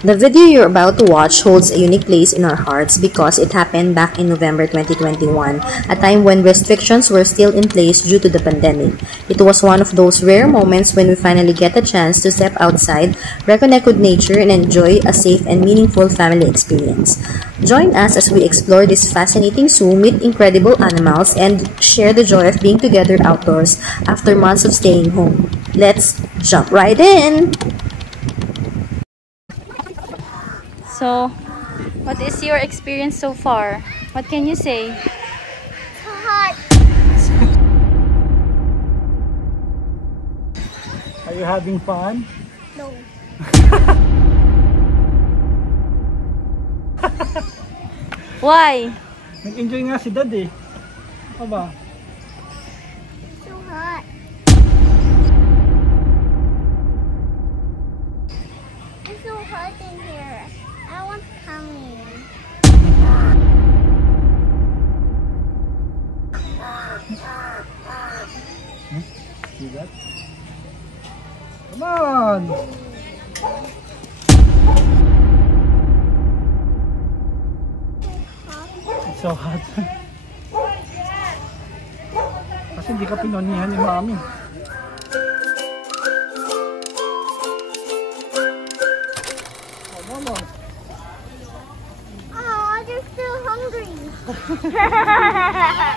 The video you're about to watch holds a unique place in our hearts because it happened back in November 2021, a time when restrictions were still in place due to the pandemic. It was one of those rare moments when we finally get a chance to step outside, reconnect with nature, and enjoy a safe and meaningful family experience. Join us as we explore this fascinating zoo, meet incredible animals, and share the joy of being together outdoors after months of staying home. Let's jump right in! So, what is your experience so far? What can you say? Hot. Are you having fun? No. Why? Nag-enjoy nga si Dad eh. Ano ba? So hot. It's so hot in here. I want to come in. See that? Come on! It's so hot. Kasi hindi ka pinonihan ni Mami. Oh, they're still hungry.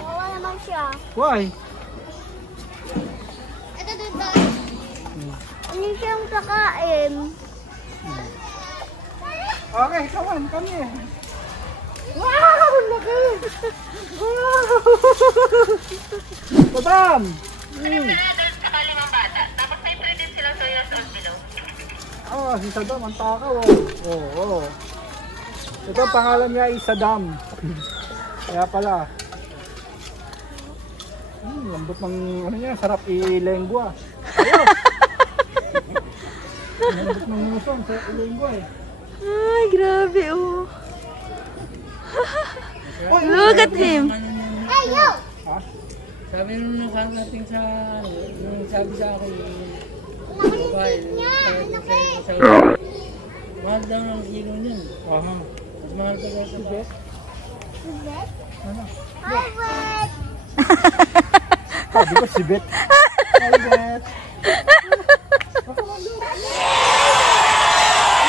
Wala naman siya. Why? Ito dito. Hindi siyang kakain. Okay, come here. Wow! Laki! Wow! Madam! Adults saka 5 bata. Tapos may pre-din silang soya sauce below. Ah, si Saddam, ang takaw. Oo. Ito, pangalan niya ay Saddam. Kaya pala. Lambot ng, ano niya, sarap i-lengua. Ayos! Lambot ng musong, sarap i-lengua eh. Ay, grabe oh. Look at him. Hey, yo! Ha? Sabi nung natin sa ano, yung sabi sa akin, Laki niya! Laki! mahal daw ng kilo niyan. Aha. Mas mahal ka daw sa best. Sibet? Ano? Hi, Wet! Sabi ko si Bet. Hi, Bet.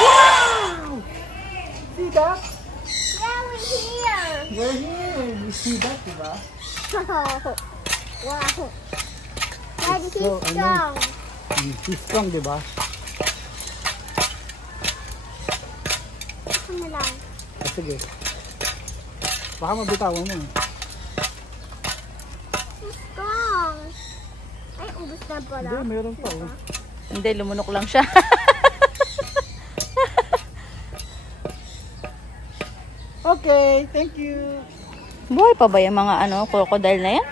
Wow! See that? Yeah, we're here! We're here. You see that, diba? Wow! Daddy, he's So, strong. He's strong, diba? Ano lang? Ah, sige. Baka mabitawan mo. He's strong. Ay, ubus na pala. Hindi, meron pa. Oh. Hindi, lumunok lang siya. Okay, thank you. Buhay pa ba yung mga crocodile na yan?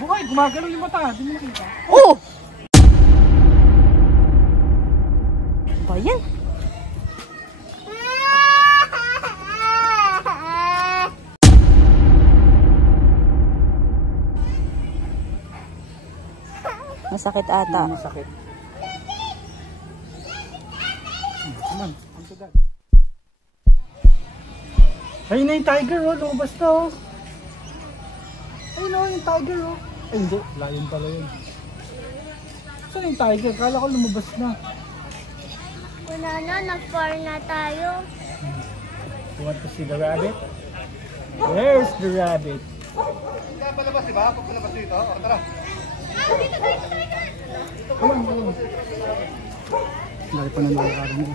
Buhay, gumagalaw yung mata. Di mo nakita. Oh! Ba yan? Masakit ata. Masakit. Come on, come to that. Ayun na yung tiger, oh. Lumabas na, oh. Ayun na, yung tiger, oh. Ay, hindi. Lion pala yun. Saan yung tiger? Kala ko lumabas na. Wala na, nag-far na tayo. You want to see the rabbit? Where's the rabbit? Palabas, diba? Palabas dito. O, tara. Come on, come on. Dahil pa na nakakaroon mo.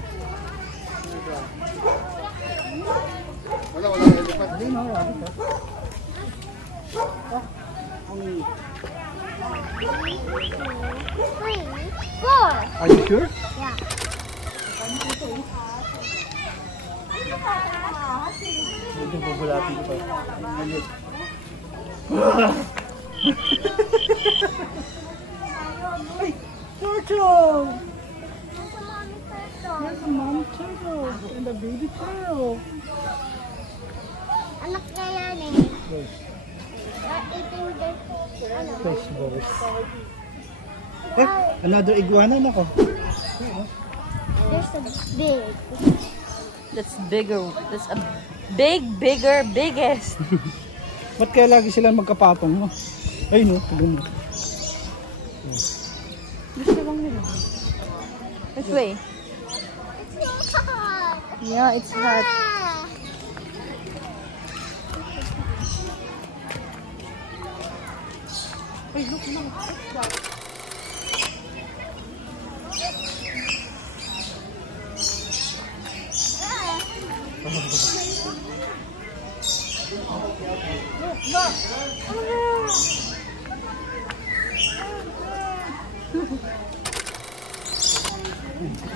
Wala na elephant. Ayun na, rabbit, oh. 3, 4. Are you sure? Yeah. Medyo bubulati ko pa. Ayun. Ay! Turtle! There's a mom turtle and a baby turtle. Anak na yan eh. Yes, Eating their ano. fish balls. Eh, another iguana na ko. There's a big. That's bigger. That's a bigger, biggest. Ba't kaya lagi sila magkapatong, no? Ay, no. Tignan mo. Gusto bang nila? This way. It's hot. Yeah, it's hot. Ah. Wait, look, no.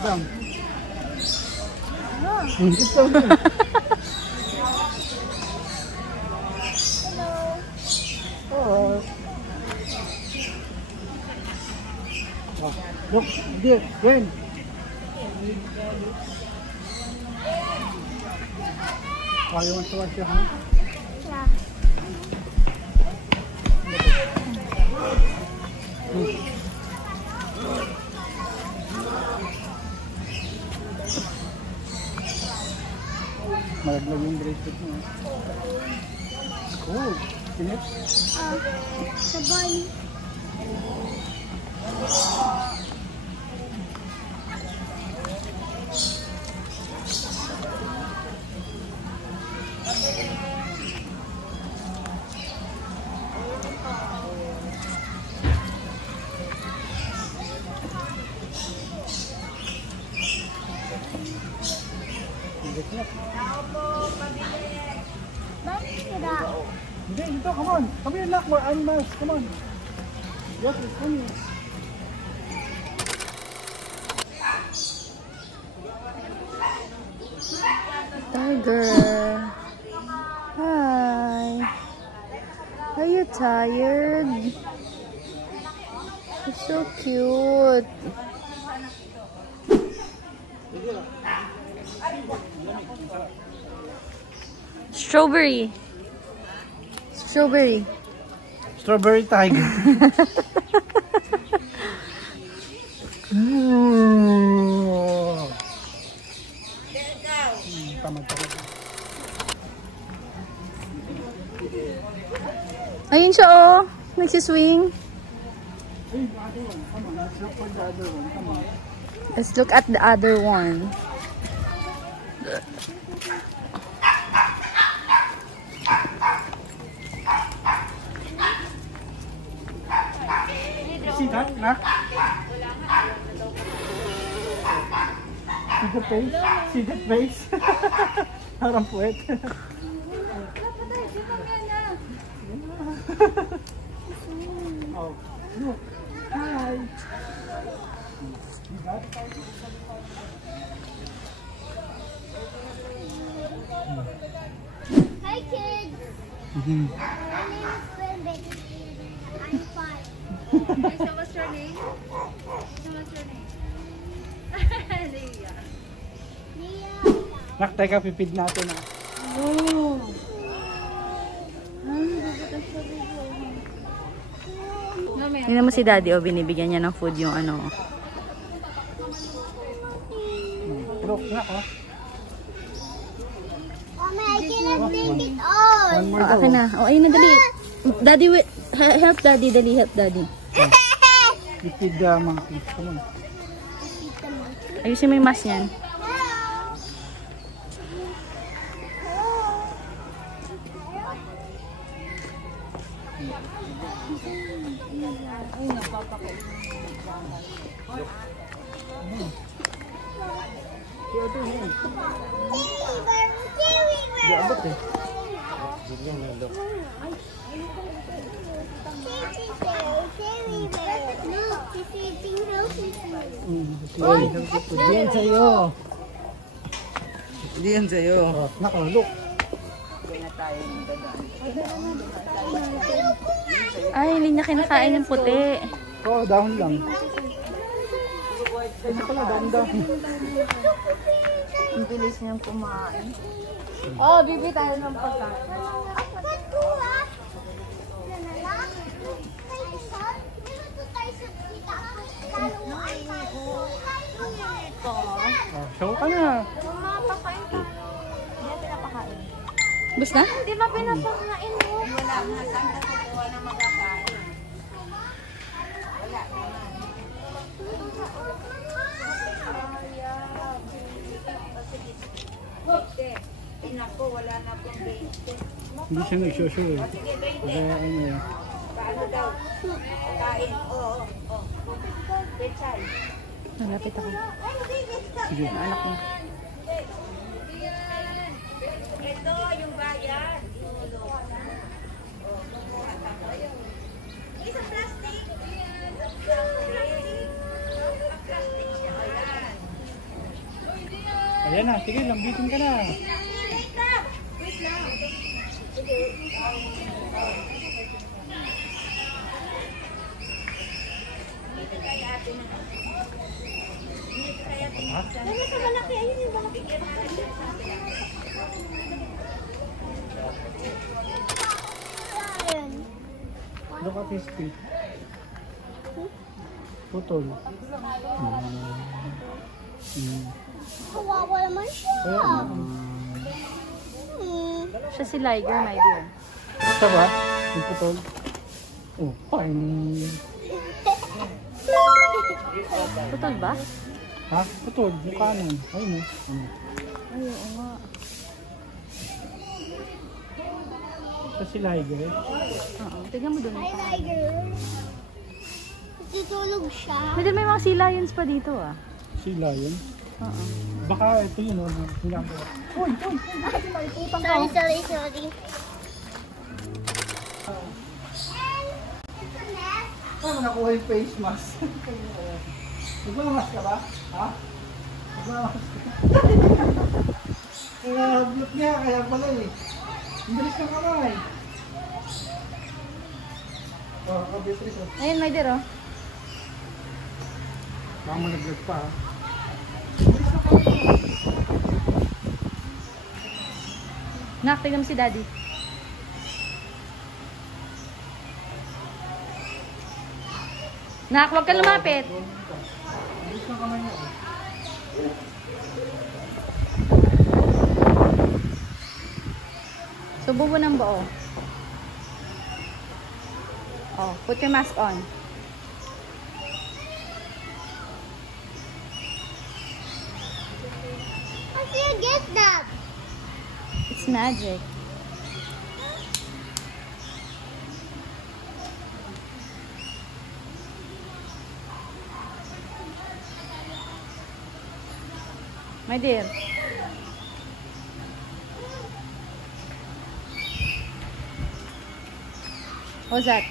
Bang. Sit down. Oh. Look, there, again. Why you want to wash your hands? Yeah. Malaglag yung bracelet mo. Cool. Pinip? The bunny. Hindi, ito, come on. Come here, look, more animals. Come on. Yes, it's funny. Tiger. Hi. Are you tired? You're so cute. Strawberry. Strawberry. Strawberry tiger. Ayun siya oh. Nagsiswing. Let's look at the other one. See that, Nak? See the face? See the face? Parang puwet. Oh, look. Hi. See that? Hi, kids. My name is Lindy. I'm 5. So what's your name? So what's your name? Leia. Nia. Nak, teka, pipid natin. Tingnan mo si Daddy oh, binibigyan niya ng food yung ano. Look, Nak, oh. Mommy, I cannot blink it all. One more Oh, daw. akin na. Oh, ayun na, dali. Daddy, wait. Help Daddy, dali. Help Daddy. Pipid monkey. Come on. Ayusin mo yung mask niyan. Di abot eh. Diyan sa'yo. Diyan sa'yo. Oh, Nak, oh, look. Ay, hindi niya kinakain yung puti. Oh, down lang. Ano pala, down. Ang bilis niyang kumain. Oh, bibi tayo ng pagkain. Show ka na. Mapakain ka. Hindi na pinapakain. Bus na? Di ba pinapakain mo? Wala nga. Saan ka kukuha ng magkakain? Wala naman. Inako, wala na pong base. Hindi siya nag-show eh. Kaya ano eh. Paano daw? Kain. Oo. Betchay. Nalapit ako. Sige. Anak mo. Ito yung bayan. Isang plastic. Plastic siya. Ayan. Ayan na, sige, lambitin ka na. Wait lang. Ano sa malaki? Ayun yung malaki. Look at his feet. Putol. Kawawa naman siya. Siya si Liger, my dear. Isa ba? Yung putol. Oh, fine. Putol ba? Ha? Putol, yung kanan. Ayun eh. Ay, oo nga. Siya si Liger. Oo, tignan mo doon. Hi, Tiger. Tutulog siya. Pwede may mga sea lions pa dito ah. Si Lion. Oo. Baka ito yun, ano, ginagawa. Sorry. Paano nakuha yung face mask? Nagmamask ka ba? Ha? Nagmamask ka? Kaya blot niya, kaya pala eh. Bilis ka kamay. Oh, kabitris oh. Ayun, my dear oh. Baka malaglag pa ha. Nak, tignan mo si daddy. Nak, huwag ka lumapit. Bilis ka kamay niya oh. Subo mo ng buo. Oh, put your mask on. How do you get that? It's magic. My dear. What's that?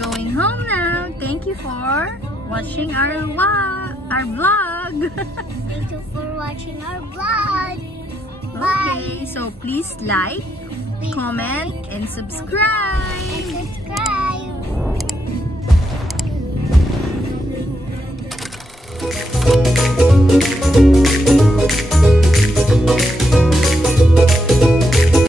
Going home now. Thank you for watching our vlog. Thank you for watching our vlog. Bye. Okay, so please like, comment, and subscribe. And subscribe.